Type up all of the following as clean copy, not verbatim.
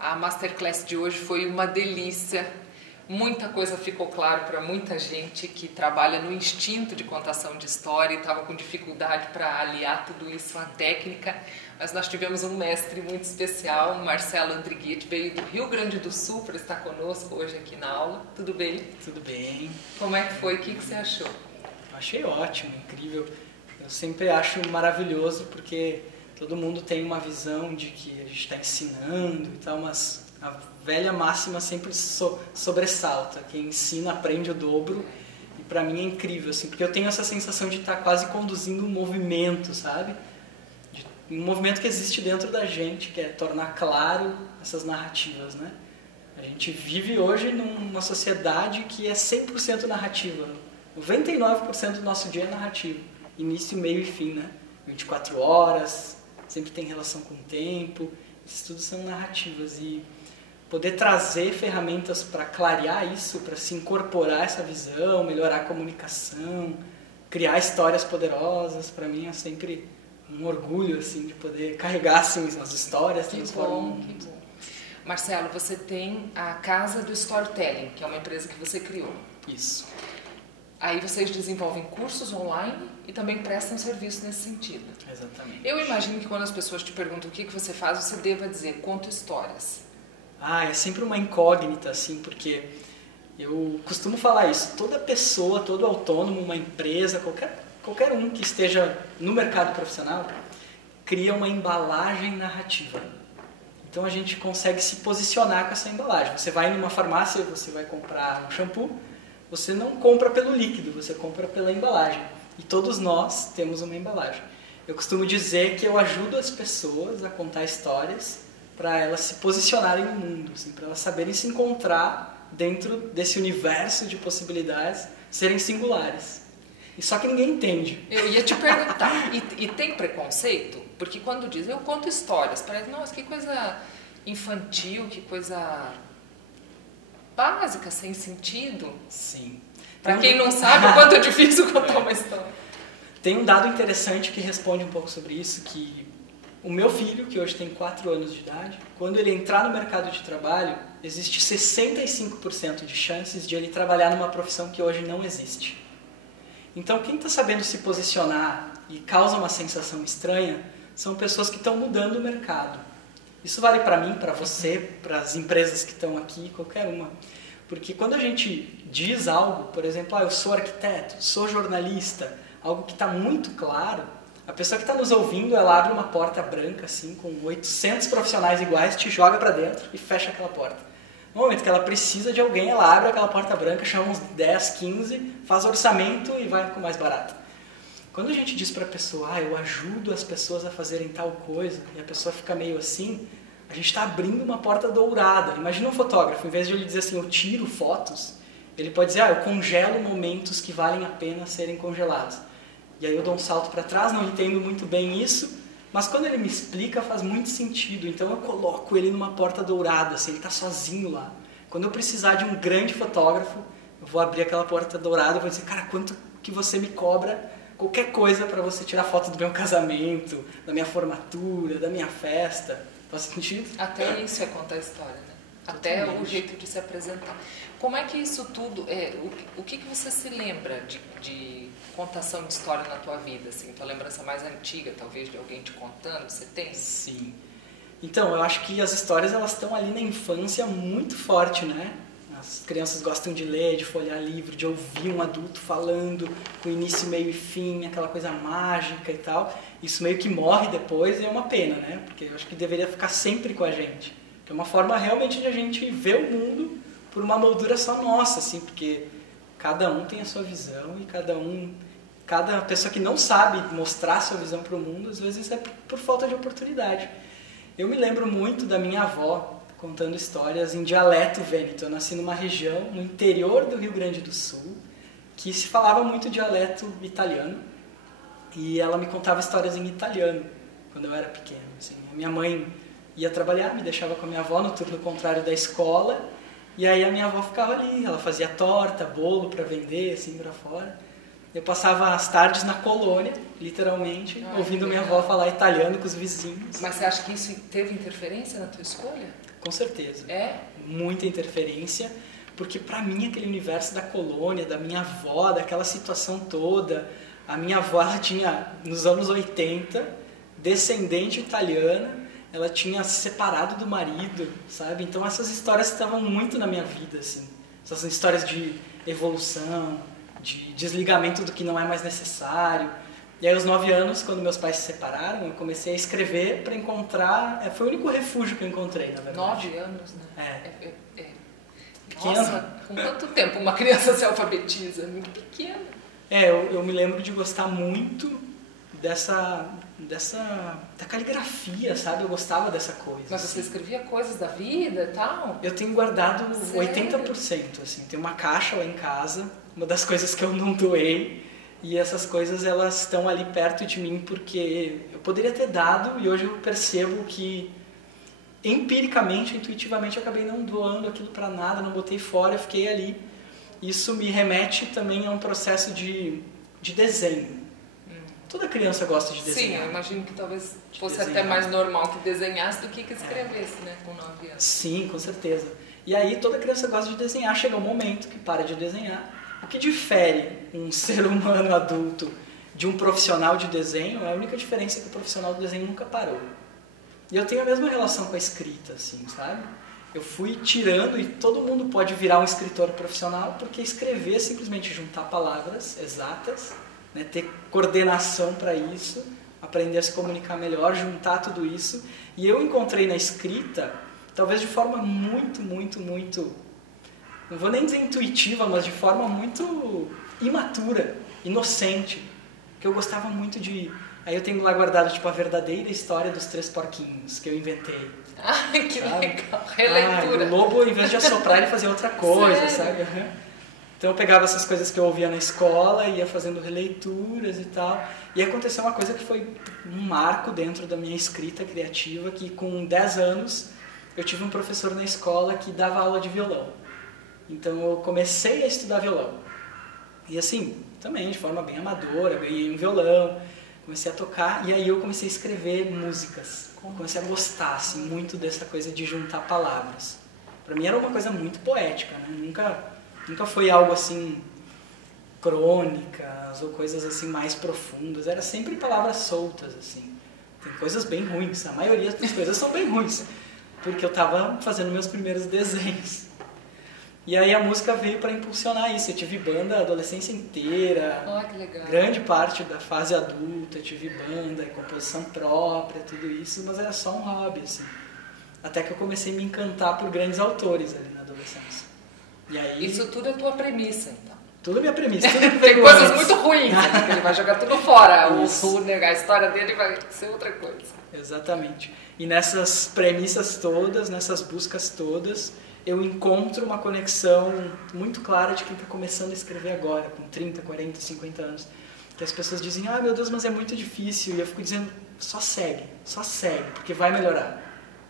A Masterclass de hoje foi uma delícia. Muita coisa ficou claro para muita gente que trabalha no instinto de contação de história e estava com dificuldade para aliar tudo isso à técnica. Mas nós tivemos um mestre muito especial, o Marcelo Andriguete, veio do Rio Grande do Sul para estar conosco hoje aqui na aula. Tudo bem? Tudo bem. Como é que foi? O que você achou? Eu achei ótimo, incrível. Eu sempre acho maravilhoso porque todo mundo tem uma visão de que a gente está ensinando e tal, mas a velha máxima sempre sobressalta. Quem ensina aprende o dobro. E para mim é incrível, assim, porque eu tenho essa sensação de estar quase conduzindo um movimento, sabe? Um movimento que existe dentro da gente, que é tornar claro essas narrativas, né? A gente vive hoje numa sociedade que é 100% narrativa. 99% do nosso dia é narrativo. Início, meio e fim, né? 24 horas, sempre tem relação com o tempo. Isso tudo são narrativas. E poder trazer ferramentas para clarear isso, para se incorporar essa visão, melhorar a comunicação, criar histórias poderosas, para mim é sempre um orgulho, assim, de poder carregar, assim, as histórias, transformar. Que bom. Marcelo, você tem a Casa do Storytelling, que é uma empresa que você criou. Isso. Aí vocês desenvolvem cursos online e também prestam serviço nesse sentido. Exatamente. Eu imagino que quando as pessoas te perguntam o que você faz, você deva dizer, conto histórias. É sempre uma incógnita, assim, porque eu costumo falar isso. Toda pessoa, todo autônomo, uma empresa, qualquer um que esteja no mercado profissional, cria uma embalagem narrativa. Então a gente consegue se posicionar com essa embalagem. Você vai numa farmácia, você vai comprar um shampoo, você não compra pelo líquido, você compra pela embalagem. E todos nós temos uma embalagem. Eu costumo dizer que eu ajudo as pessoas a contar histórias para elas se posicionarem no mundo, assim, para elas saberem se encontrar dentro desse universo de possibilidades, serem singulares. E só que ninguém entende. Eu ia te perguntar, e tem preconceito? Porque quando diz, eu conto histórias, parece, nossa, que coisa infantil, que coisa básica, sem sentido. Sim. Para quem não sabe, o quanto é difícil contar uma história. Tem um dado interessante que responde um pouco sobre isso, que o meu filho, que hoje tem 4 anos de idade, quando ele entrar no mercado de trabalho, existe 65% de chances de ele trabalhar numa profissão que hoje não existe. Então, quem está sabendo se posicionar e causa uma sensação estranha são pessoas que estão mudando o mercado. Isso vale para mim, para você, para as empresas que estão aqui, qualquer uma. Porque quando a gente diz algo, por exemplo, eu sou arquiteto, sou jornalista, algo que está muito claro, a pessoa que está nos ouvindo, ela abre uma porta branca, assim, com 800 profissionais iguais, te joga para dentro e fecha aquela porta. No momento que ela precisa de alguém, ela abre aquela porta branca, chama uns 10, 15, faz orçamento e vai com mais barato. Quando a gente diz para a pessoa, eu ajudo as pessoas a fazerem tal coisa, e a pessoa fica meio assim, a gente está abrindo uma porta dourada. Imagina um fotógrafo, em vez de ele dizer assim, eu tiro fotos, ele pode dizer, eu congelo momentos que valem a pena serem congelados. E aí eu dou um salto para trás, não entendo muito bem isso, mas quando ele me explica faz muito sentido. Então eu coloco ele numa porta dourada, assim, ele está sozinho lá. Quando eu precisar de um grande fotógrafo, eu vou abrir aquela porta dourada e vou dizer, cara, quanto que você me cobra qualquer coisa para você tirar foto do meu casamento, da minha formatura, da minha festa. Faz sentido? Até isso é contar história, né? Até o jeito de se apresentar. Como é que isso tudo... o que você se lembra de contação de história na tua vida? Assim, tua lembrança mais antiga, talvez, de alguém te contando, você tem? Sim. Então, eu acho que as histórias elas estão ali na infância muito forte, né? As crianças gostam de ler, de folhear livro, de ouvir um adulto falando com início, meio e fim, aquela coisa mágica e tal. Isso meio que morre depois e é uma pena, né? Porque eu acho que deveria ficar sempre com a gente. É uma forma realmente de a gente ver o mundo por uma moldura só nossa, assim, porque cada um tem a sua visão e cada pessoa que não sabe mostrar a sua visão para o mundo, às vezes é por falta de oportunidade. Eu me lembro muito da minha avó contando histórias em dialeto vêneto. Eu nasci numa região no interior do Rio Grande do Sul que se falava muito dialeto italiano e ela me contava histórias em italiano quando eu era pequeno. Assim. A minha mãe ia trabalhar, me deixava com a minha avó no turno contrário da escola e aí a minha avó ficava ali, ela fazia torta, bolo para vender assim para fora Eu passava as tardes na colônia, literalmente, ouvindo minha avó falar italiano com os vizinhos. Mas você acha que isso teve interferência na tua escolha? Com certeza. É? Muita interferência, porque para mim aquele universo da colônia, da minha avó, daquela situação toda, a minha avó ela tinha, nos anos 80, descendente italiana, ela tinha se separado do marido, sabe? Então essas histórias estavam muito na minha vida, assim. Essas histórias de evolução, de desligamento do que não é mais necessário. E aí aos 9 anos, quando meus pais se separaram, eu comecei a escrever para encontrar... Foi o único refúgio que eu encontrei, na verdade. 9 anos, né? Pequeno. Nossa, com quanto tempo uma criança se alfabetiza? Muito pequena. Eu me lembro de gostar muito da caligrafia, sabe? Eu gostava dessa coisa. Mas você escrevia coisas da vida e tal? Eu tenho guardado Sério? 80%, assim. Tem uma caixa lá em casa, uma das coisas que eu não doei, e essas coisas elas estão ali perto de mim porque eu poderia ter dado e hoje eu percebo que empiricamente, intuitivamente eu acabei não doando aquilo para nada, não botei fora, eu fiquei ali. Isso me remete também a um processo de desenho. Toda criança gosta de desenhar. Sim, eu imagino que talvez fosse desenhar. até mais normal que desenhasse do que escrevesse, né, com 9 anos. Sim, com certeza. E aí toda criança gosta de desenhar, chega um momento que para de desenhar. O que difere um ser humano adulto de um profissional de desenho é a única diferença é que o profissional de desenho nunca parou. E eu tenho a mesma relação com a escrita, assim, sabe? Eu fui tirando, e todo mundo pode virar um escritor profissional, porque escrever é simplesmente juntar palavras exatas, né, ter coordenação para isso, aprender a se comunicar melhor, juntar tudo isso. E eu encontrei na escrita, talvez de forma muito, não vou nem dizer intuitiva, mas de forma muito imatura, inocente, que eu gostava muito de... Aí eu tenho lá guardado tipo a verdadeira história dos 3 porquinhos, que eu inventei. Ai, que sabe? legal, releitura. O lobo, ao invés de assoprar, ele fazia outra coisa, Sério? sabe? Então eu pegava essas coisas que eu ouvia na escola, ia fazendo releituras e tal. E aconteceu uma coisa que foi um marco dentro da minha escrita criativa, que com 10 anos eu tive um professor na escola que dava aula de violão. Então eu comecei a estudar violão. E assim, também de forma bem amadora, ganhei um violão, comecei a tocar e aí eu comecei a escrever músicas. Comecei a gostar assim, muito dessa coisa de juntar palavras. Para mim era uma coisa muito poética, né? Nunca foi algo assim, crônicas ou coisas assim mais profundas. Era sempre palavras soltas, assim. Tem coisas bem ruins, a maioria das coisas são bem ruins, porque eu estava fazendo meus primeiros desenhos. E aí a música veio para impulsionar isso. Eu tive banda a adolescência inteira, Que legal. grande parte da fase adulta, eu tive banda, composição própria, tudo isso, mas era só um hobby, assim. Até que eu comecei a me encantar por grandes autores ali na adolescência. E aí, Isso tudo é tua premissa, então. tudo é minha premissa, tudo que Tem veio coisas antes. muito ruins, né? Que ele vai jogar tudo fora. Isso. A história dele vai ser outra coisa. Exatamente. E nessas premissas todas, nessas buscas todas, eu encontro uma conexão muito clara de quem está começando a escrever agora, com 30, 40, 50 anos. Que as pessoas dizem, meu Deus, mas é muito difícil. E eu fico dizendo, só segue, porque vai melhorar.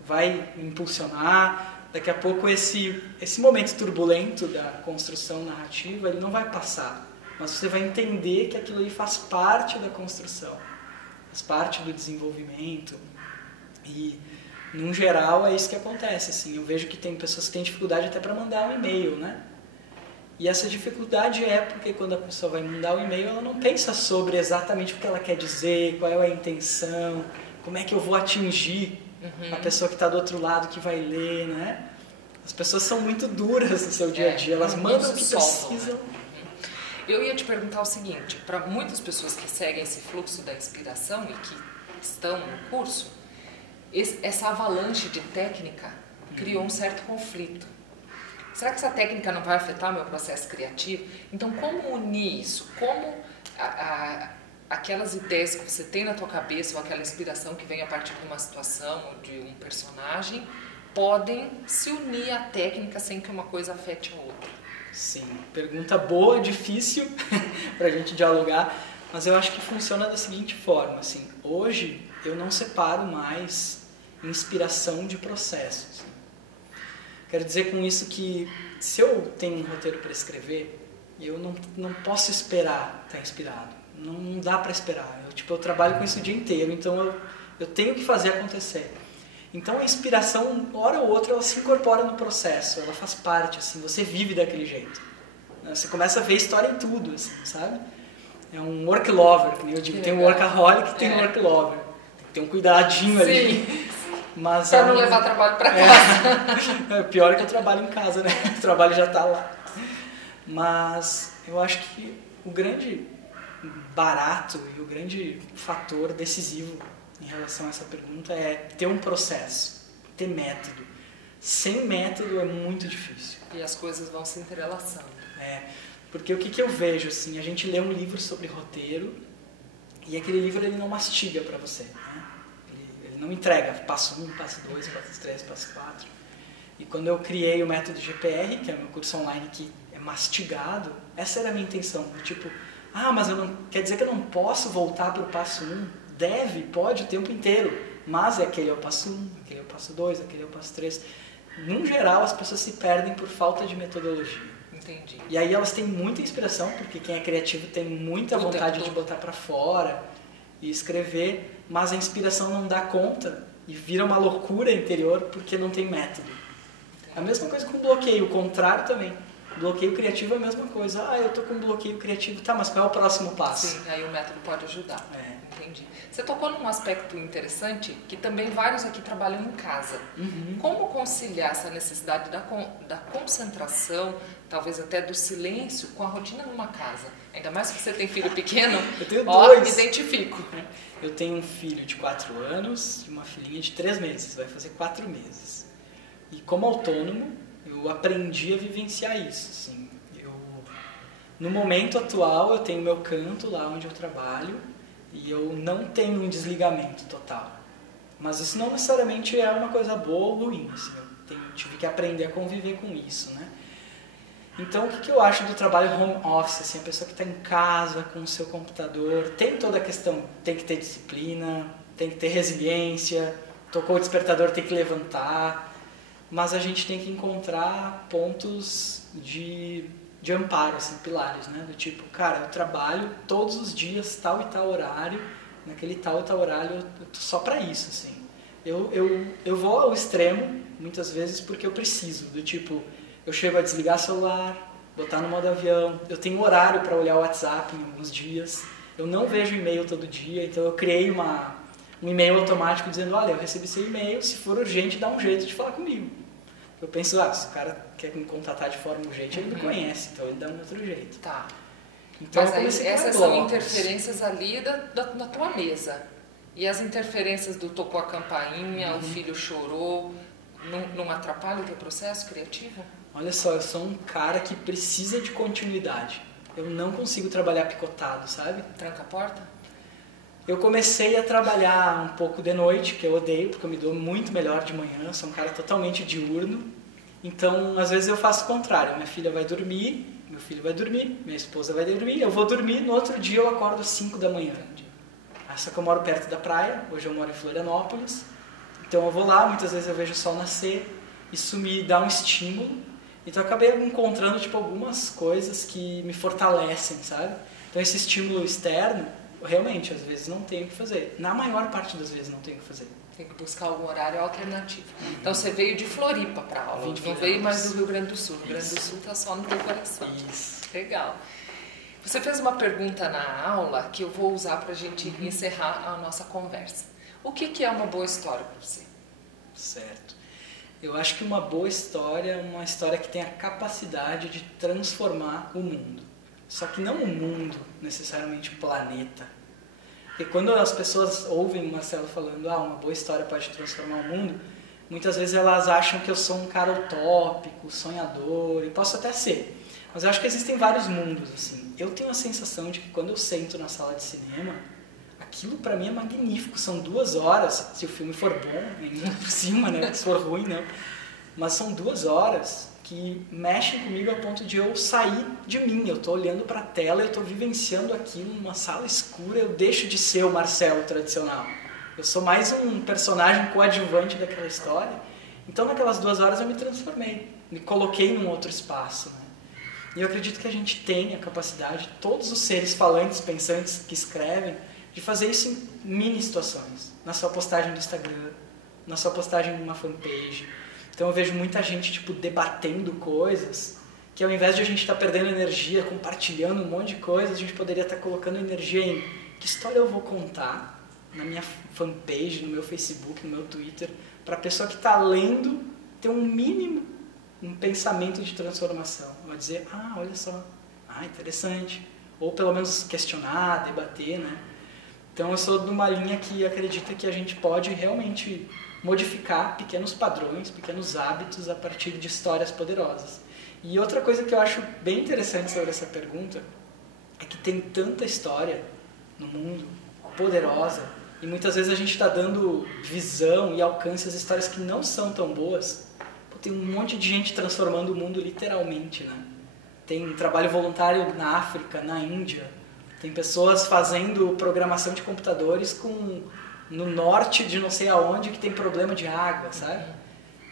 Vai impulsionar. Daqui a pouco esse momento turbulento da construção narrativa, ele não vai passar. Mas você vai entender que aquilo ali faz parte da construção. Faz parte do desenvolvimento. E, num geral, é isso que acontece. Assim. Eu vejo que tem pessoas que têm dificuldade até para mandar um e-mail, né? E essa dificuldade é porque quando a pessoa vai mandar o e-mail, ela não pensa sobre exatamente o que ela quer dizer, qual é a intenção, como é que eu vou atingir a pessoa que está do outro lado que vai ler, né? As pessoas são muito duras no seu dia a dia, elas mandam o que precisam. Né? Eu ia te perguntar o seguinte, para muitas pessoas que seguem esse fluxo da inspiração e que estão no curso, essa avalanche de técnica criou um certo conflito. Será que essa técnica não vai afetar o meu processo criativo? Então, como unir isso? Como aquelas ideias que você tem na tua cabeça ou aquela inspiração que vem a partir de uma situação ou de um personagem podem se unir à técnica sem que uma coisa afete a outra? Sim, pergunta boa, difícil para a gente dialogar, mas eu acho que funciona da seguinte forma, assim, hoje eu não separo mais inspiração de processos. Quero dizer com isso que se eu tenho um roteiro para escrever, eu não posso esperar estar inspirado. Não dá para esperar. Eu trabalho com isso o dia inteiro, então eu tenho que fazer acontecer. Então a inspiração, hora ou outra, ela se incorpora no processo, ela faz parte, assim, você vive daquele jeito. Você começa a ver história em tudo, assim, sabe? É um work lover, que nem eu digo, tem um workaholic e tem um work lover. Tem que ter um cuidadinho ali. Mas para não levar trabalho para casa. Pior é que eu trabalho em casa, né? O trabalho já está lá. Mas eu acho que o grande barato e o grande fator decisivo em relação a essa pergunta é ter um processo, ter método. Sem método é muito difícil. E as coisas vão se entrelaçando. Porque o que eu vejo, assim, a gente lê um livro sobre roteiro e aquele livro ele não mastiga para você, né? Ele não entrega passo 1, passo 2, passo 3, passo 4. E quando eu criei o método GPR, que é o meu curso online que é mastigado, essa era a minha intenção. Tipo, mas quer dizer que eu não posso voltar para o passo 1? Deve, pode, o tempo inteiro. Mas aquele é o passo 1, aquele é o passo 2, aquele é o passo 3. No geral, as pessoas se perdem por falta de metodologia. Entendi. E aí elas têm muita inspiração, porque quem é criativo tem muita vontade de botar para fora e escrever, mas a inspiração não dá conta e vira uma loucura interior porque não tem método. Entendi. A mesma coisa com bloqueio, o contrário também. Bloqueio criativo é a mesma coisa. Eu tô com bloqueio criativo, tá, mas qual é o próximo passo? Sim, aí o método pode ajudar. Entendi. Você tocou num aspecto interessante que também vários aqui trabalham em casa. Uhum. Como conciliar essa necessidade da concentração, talvez até do silêncio, com a rotina numa casa? Ainda mais que você tem filho pequeno. Eu tenho dois. Me identifico. Eu tenho um filho de 4 anos e uma filhinha de 3 meses. Vai fazer 4 meses. E como autônomo, eu aprendi a vivenciar isso. Assim. No momento atual, eu tenho meu canto lá onde eu trabalho e eu não tenho um desligamento total. Mas isso não necessariamente é uma coisa boa ou ruim. Assim. Eu tive que aprender a conviver com isso, né? Então, o que eu acho do trabalho home office? Assim, a pessoa que está em casa, com o seu computador, tem toda a questão, tem que ter disciplina, tem que ter resiliência, tocou o despertador, tem que levantar, mas a gente tem que encontrar pontos de amparo, assim, pilares, né? Do tipo, cara, eu trabalho todos os dias, tal e tal horário, naquele tal e tal horário, eu tô só para isso, assim. Eu vou ao extremo, muitas vezes, porque eu preciso, do tipo, eu chego a desligar o celular, botar no modo avião, eu tenho horário para olhar o WhatsApp em alguns dias, eu não vejo e-mail todo dia, então eu criei um e-mail automático dizendo, olha, eu recebi seu e-mail, se for urgente, dá um jeito de falar comigo. Eu penso, se o cara quer me contatar de forma urgente, ele me conhece, então ele dá um outro jeito. Tá. Então, mas aí, essas são interferências ali na tua mesa. E as interferências do tocou a campainha, o filho chorou, não atrapalha o teu processo criativo? Olha só, eu sou um cara que precisa de continuidade. Eu não consigo trabalhar picotado, sabe? Tranca a porta? Eu comecei a trabalhar um pouco de noite, que eu odeio, porque eu me dou muito melhor de manhã, eu sou um cara totalmente diurno. Então, às vezes eu faço o contrário. Minha filha vai dormir, meu filho vai dormir, minha esposa vai dormir, eu vou dormir, no outro dia eu acordo às 5 da manhã. Só que eu moro perto da praia, hoje eu moro em Florianópolis. Então eu vou lá, muitas vezes eu vejo o sol nascer, isso me dá um estímulo. Então eu acabei encontrando algumas coisas que me fortalecem, sabe? Então esse estímulo externo, realmente, às vezes não tenho o que fazer. Na maior parte das vezes não tenho o que fazer. Tem que buscar algum horário alternativo. Então você veio de Floripa para aula, não veio mais do Rio Grande do Sul. O Rio Grande do Sul está só no teu coração. Isso. Legal. Você fez uma pergunta na aula que eu vou usar para a gente encerrar a nossa conversa. O que é uma boa história para você? Certo. Eu acho que uma boa história é uma história que tem a capacidade de transformar o mundo. Só que não o mundo, necessariamente o planeta. Porque quando as pessoas ouvem o Marcelo falando, uma boa história pode transformar o mundo, muitas vezes elas acham que eu sou um cara utópico, sonhador, e posso até ser. Mas eu acho que existem vários mundos, assim. Eu tenho a sensação de que quando eu sento na sala de cinema, aquilo pra mim é magnífico. São 2 horas, se o filme for bom, ainda por cima, né? Se for ruim, não. Mas são 2 horas que mexem comigo a ponto de eu sair de mim. Eu tô olhando pra tela, eu tô vivenciando aquilo numa sala escura, eu deixo de ser o Marcelo tradicional. Eu sou mais um personagem coadjuvante daquela história. Então naquelas 2 horas eu me transformei, me coloquei num outro espaço, né? E eu acredito que a gente tem a capacidade, todos os seres falantes, pensantes que escrevem, de fazer isso em mini situações. Na sua postagem do Instagram, na sua postagem numa fanpage. Então eu vejo muita gente tipo, debatendo coisas que ao invés de a gente estar perdendo energia, compartilhando um monte de coisas, a gente poderia estar colocando energia em que história eu vou contar na minha fanpage, no meu Facebook, no meu Twitter, para a pessoa que está lendo ter um mínimo, um pensamento de transformação. Vai dizer, olha só, interessante. Ou pelo menos questionar, debater, né? Então eu sou de uma linha que acredita que a gente pode realmente modificar pequenos padrões, pequenos hábitos a partir de histórias poderosas. E outra coisa que eu acho bem interessante sobre essa pergunta é que tem tanta história no mundo poderosa e muitas vezes a gente está dando visão e alcance às histórias que não são tão boas. Tem um monte de gente transformando o mundo literalmente, né? Tem trabalho voluntário na África, na Índia. Tem pessoas fazendo programação de computadores no norte de não sei aonde que tem problema de água, sabe?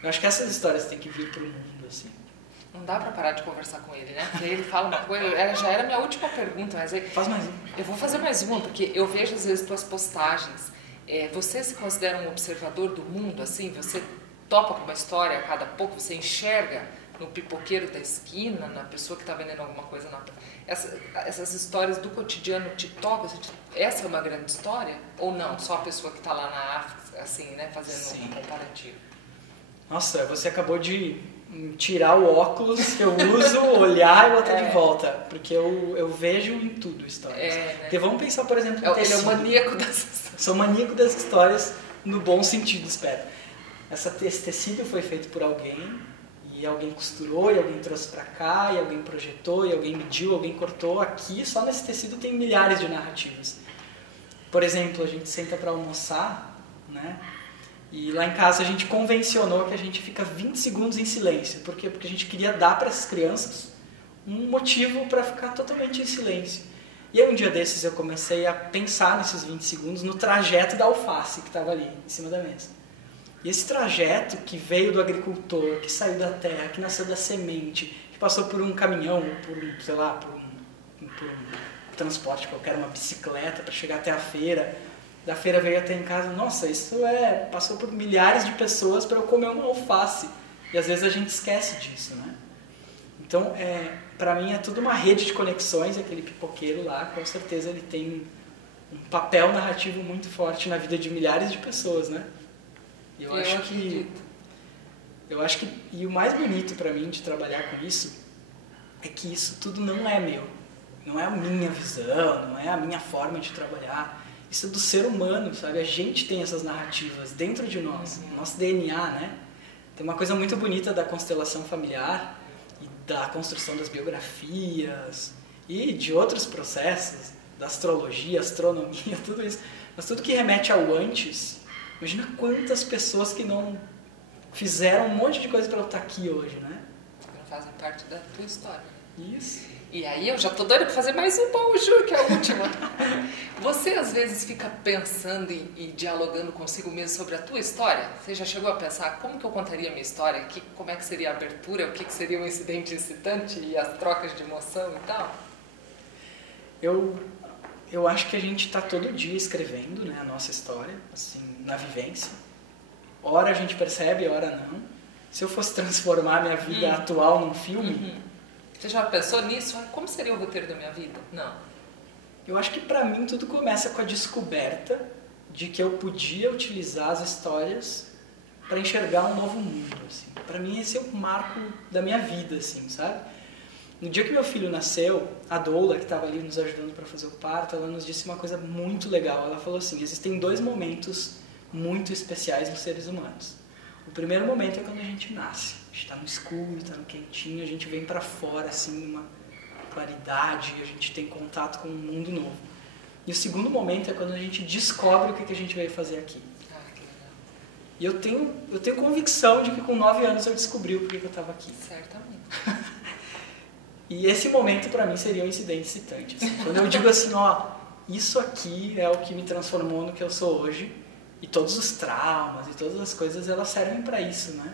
Eu acho que essas histórias têm que vir para o mundo, assim. Não dá para parar de conversar com ele, né? Porque ele fala uma coisa... Já era a minha última pergunta, mas... Faz mais uma. Eu vou fazer mais uma, porque eu vejo às vezes tuas postagens. Você se considera um observador do mundo, assim? Você topa com uma história a cada pouco? Você enxerga no pipoqueiro da esquina, na pessoa que está vendendo alguma coisa na... Essas histórias do cotidiano te tocam? Essa é uma grande história? Ou não? Só a pessoa que está lá na África, assim, né? Fazendo um comparativo. Nossa, você acabou de tirar o óculos que eu uso, olhar e botar de volta. Porque eu vejo em tudo histórias. Né? Porque vamos pensar, por exemplo, em Ele é o maníaco das histórias. Sou maníaco das histórias no bom sentido, espero. Esse tecido foi feito por alguém, e alguém costurou, e alguém trouxe para cá, e alguém projetou, e alguém mediu, alguém cortou. Aqui, só nesse tecido tem milhares de narrativas. Por exemplo, a gente senta para almoçar, né? E lá em casa a gente convencionou que a gente fica 20 segundos em silêncio. Por quê? Porque a gente queria dar para essas crianças um motivo para ficar totalmente em silêncio. E aí um dia desses eu comecei a pensar nesses 20 segundos no trajeto da alface que estava ali, em cima da mesa. E esse trajeto que veio do agricultor, que saiu da terra, que nasceu da semente, que passou por um caminhão, por um transporte qualquer, uma bicicleta para chegar até a feira, da feira veio até em casa, nossa, passou por milhares de pessoas para eu comer uma alface. E às vezes a gente esquece disso, né? Então, para mim é tudo uma rede de conexões, aquele pipoqueiro lá, com certeza ele tem um papel narrativo muito forte na vida de milhares de pessoas, né? E eu acho que e o mais bonito para mim de trabalhar com isso é que isso tudo não é meu, não é a minha visão, não é a minha forma de trabalhar. Isso é do ser humano, sabe? A gente tem essas narrativas dentro de nós, nosso DNA, né? Tem uma coisa muito bonita da constelação familiar e da construção das biografias e de outros processos, da astrologia, astronomia, tudo isso. Mas tudo que remete ao antes, imagina quantas pessoas que não fizeram um monte de coisa para eu estar aqui hoje, né? Que não fazem parte da tua história. Isso. E aí eu já tô doida para fazer mais uma, eu juro que é a última. Você às vezes fica pensando e dialogando consigo mesmo sobre a tua história? Você já chegou a pensar como que eu contaria a minha história? Como é que seria a abertura? O que seria um incidente excitante e as trocas de emoção e tal? Eu acho que a gente está todo dia escrevendo, né, a nossa história, assim, na vivência. Ora a gente percebe, ora não. Se eu fosse transformar a minha vida atual num filme... Você já pensou nisso? Como seria o roteiro da minha vida? Não. Eu acho que para mim tudo começa com a descoberta de que eu podia utilizar as histórias para enxergar um novo mundo. Assim. Para mim esse é o marco da minha vida, assim, sabe? No dia que meu filho nasceu, a doula, que estava ali nos ajudando para fazer o parto, ela nos disse uma coisa muito legal. Ela falou assim, existem 2 momentos muito especiais nos seres humanos. O primeiro momento é quando a gente nasce. A gente está no escuro, está no quentinho, a gente vem para fora, assim, numa claridade, a gente tem contato com um mundo novo. E o segundo momento é quando a gente descobre o que a gente veio fazer aqui. E eu tenho convicção de que com 9 anos eu descobri o porquê que eu estava aqui. Certamente. E esse momento para mim seria um incidente excitante. Assim. Quando eu digo assim, isso aqui é o que me transformou no que eu sou hoje, e todos os traumas e todas as coisas, elas servem para isso, né?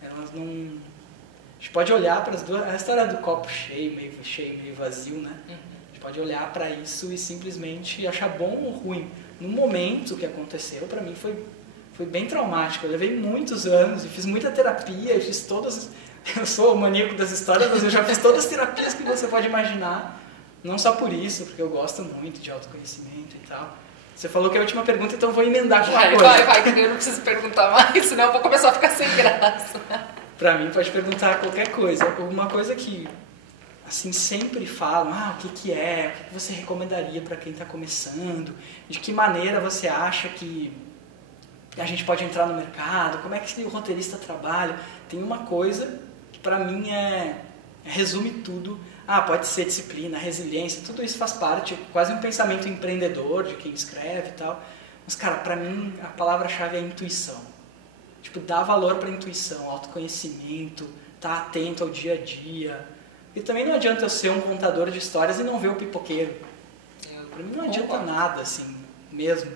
Elas não... gente pode olhar para as duas... A história do copo cheio, meio vazio, né? A gente pode olhar para isso e simplesmente achar bom ou ruim. No momento que aconteceu, para mim foi bem traumático. Eu levei muitos anos e fiz muita terapia, e fiz todas... Eu sou o maníaco das histórias, mas eu já fiz todas as terapias que você pode imaginar. Não só por isso, porque eu gosto muito de autoconhecimento e tal. Você falou que é a última pergunta, então eu vou emendar com uma coisa. Vai, que eu não preciso perguntar mais, senão eu vou começar a ficar sem graça. Pra mim, pode perguntar qualquer coisa. Uma coisa que, assim, sempre falam, o que é, o que você recomendaria para quem está começando, de que maneira você acha que a gente pode entrar no mercado, como é que o roteirista trabalha. Tem uma coisa que para mim resume tudo. Pode ser disciplina, resiliência, tudo isso faz parte, quase um pensamento empreendedor de quem escreve e tal. Mas, cara, pra mim a palavra-chave é intuição. Tipo, dar valor pra intuição, autoconhecimento, estar atento ao dia a dia. E também não adianta eu ser um contador de histórias e não ver o pipoqueiro. Pra mim não adianta nada, assim, mesmo.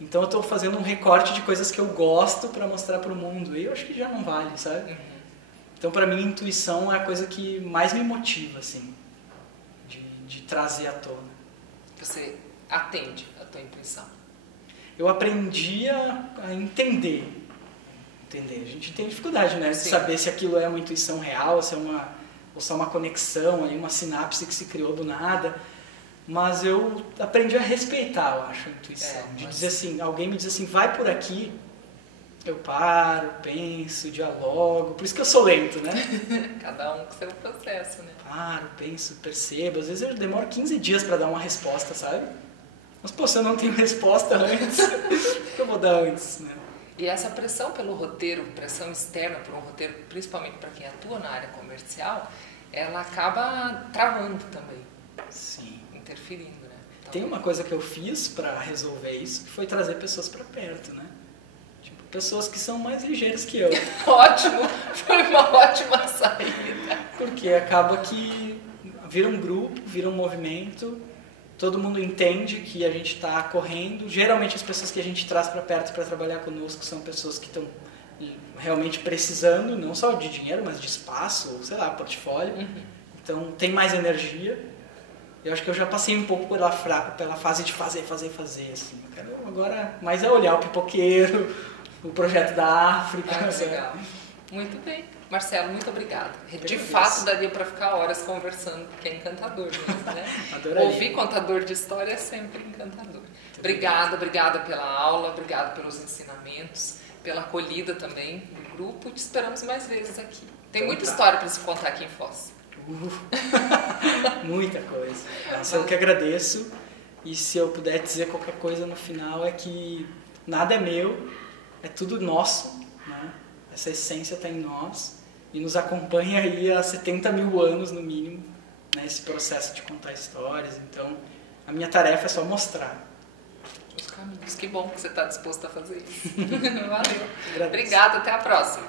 Então eu tô fazendo um recorte de coisas que eu gosto pra mostrar pro mundo. E eu acho que já não vale, sabe? Então, para mim, a intuição é a coisa que mais me motiva, assim, de trazer à tona. Você atende a tua intuição? Eu aprendi a entender. A gente tem dificuldade, né? De saber se aquilo é uma intuição real, se é ou se é uma conexão, uma sinapse que se criou do nada. Mas eu aprendi a respeitar, eu acho, a intuição. De dizer assim, alguém me diz assim, vai por aqui... Eu paro, penso, dialogo, por isso que eu sou lento, né? Cada um com seu processo, né? Paro, penso, percebo. Às vezes eu demoro 15 dias para dar uma resposta, sabe? Mas, pô, se eu não tenho resposta antes, o que eu vou dar antes, né? E essa pressão pelo roteiro, pressão externa por um roteiro, principalmente para quem atua na área comercial, ela acaba travando também. Sim. Interferindo, né? Então, tem uma coisa que eu fiz para resolver isso, que foi trazer pessoas para perto, né? Pessoas que são mais ligeiras que eu. Ótimo! Foi uma ótima saída. Porque acaba que vira um grupo, vira um movimento, todo mundo entende que a gente está correndo. Geralmente as pessoas que a gente traz para perto para trabalhar conosco são pessoas que estão realmente precisando, não só de dinheiro, mas de espaço, ou sei lá, portfólio. Então tem mais energia. Eu acho que eu já passei um pouco pela fase de fazer, assim. Eu quero agora mais olhar o pipoqueiro, o projeto da África. Legal. Muito bem. Marcelo, muito obrigada. De fato, daria para ficar horas conversando, porque é encantador mesmo, né? Adoraria. Ouvir contador de história é sempre encantador. Obrigada pela aula, obrigada pelos ensinamentos, pela acolhida também do grupo. Te esperamos mais vezes aqui. Tem muita história para se contar aqui em Foz. Muita coisa. Eu que agradeço. E se eu puder dizer qualquer coisa no final é que nada é meu, é tudo nosso, né? Essa essência está em nós e nos acompanha aí há 70 mil anos no mínimo, nesse processo de contar histórias. Então a minha tarefa é só mostrar os caminhos. Que bom que você está disposto a fazer isso. Valeu. Agradeço. Obrigada, até a próxima.